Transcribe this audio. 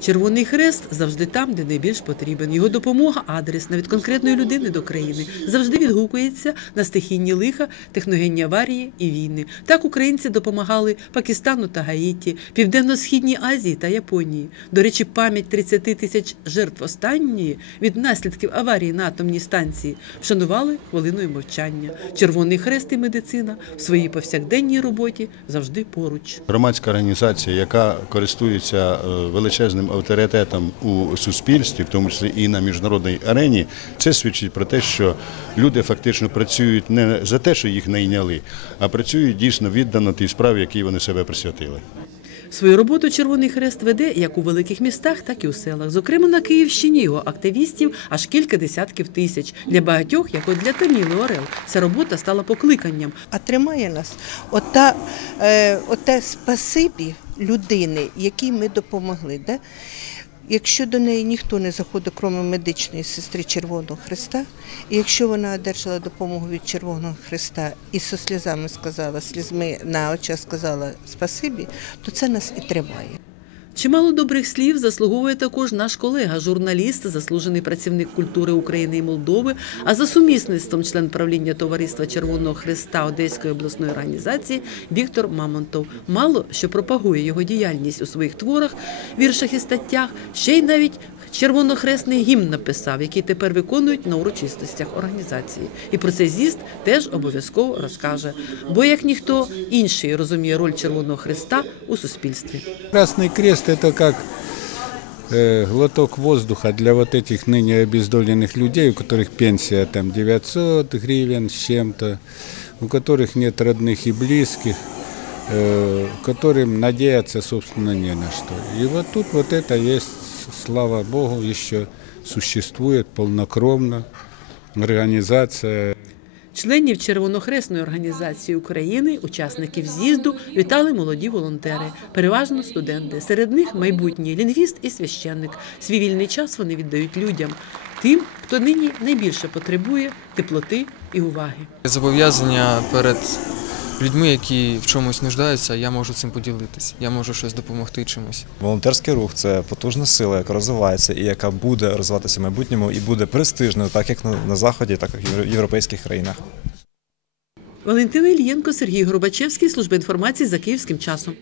Червоний хрест завжди там, де найбільш потрібен. Його допомога адресна від конкретної людини до країни завжди відгукується на стихійні лиха, техногенні аварії і війни. Так українці допомагали Пакистану та Гаїті, Південно-Східній Азії та Японії. До речі, пам'ять 30 тисяч жертв останньої від наслідків аварії на атомній станції вшанували хвилиною мовчання. Червоний хрест і медицина в своїй повсякденній роботі завжди поруч. Громадська організація, яка користується е, авторитетом у суспільстві, в тому числі і на міжнародній арені, це свідчить про те, що люди фактично працюють не за те, що їх найняли, а працюють дійсно віддано тій справі, якій вони себе присвятили. Свою роботу Червоний Хрест веде як у великих містах, так і у селах. Зокрема, на Київщині його активістів аж кілька десятків тисяч. Для багатьох, як от для Таміли Орел, ця робота стала покликанням. А тримає нас ота, е, оте спасибі людини, якій ми допомогли. Да? Якщо до неї ніхто не заходить, крім медичної сестри Червоного Христа, і якщо вона одержала допомогу від Червоного Христа і зі сльозами сказала, слізьми на очах сказала спасибі, то це нас і тримає. Чимало добрих слів заслуговує також наш колега, журналіст, заслужений працівник культури України і Молдови, а за сумісництвом член правління Товариства Червоного Христа Одеської обласної організації Віктор Мамонтов. Мало що пропагує його діяльність у своїх творах, віршах і статтях, ще й навіть червонохресний гімн написав, який тепер виконують на урочистостях організації. І про цей з'їзд теж обов'язково розкаже. Бо як ніхто інший розуміє роль Червоного Христа у суспільстві. Красный крест это как э, глоток воздуха для вот этих ныне обездоленных людей, у которых пенсия там 900 гривен с чем-то, у которых нет родных и близких, э, которым надеяться, собственно, не на что. И вот тут вот это есть, слава Богу, еще существует полнокровно организация Членів Червонохресної організації України, учасників з'їзду, вітали молоді волонтери, переважно студенти. Серед них майбутній лінгвіст і священник. Свій вільний час вони віддають людям, тим, хто нині найбільше потребує теплоти і уваги. Зобов'язання перед людьми, які в чомусь нуждаються, я можу цим поділитися, я можу щось допомогти чимось. Волонтерський рух це потужна сила, яка розвивається і яка буде розвиватися в майбутньому і буде престижною, так як на, заході, так як в європейських країнах. Валентина Ільєнко, Сергій Горбачевський, служба інформації за київським часом.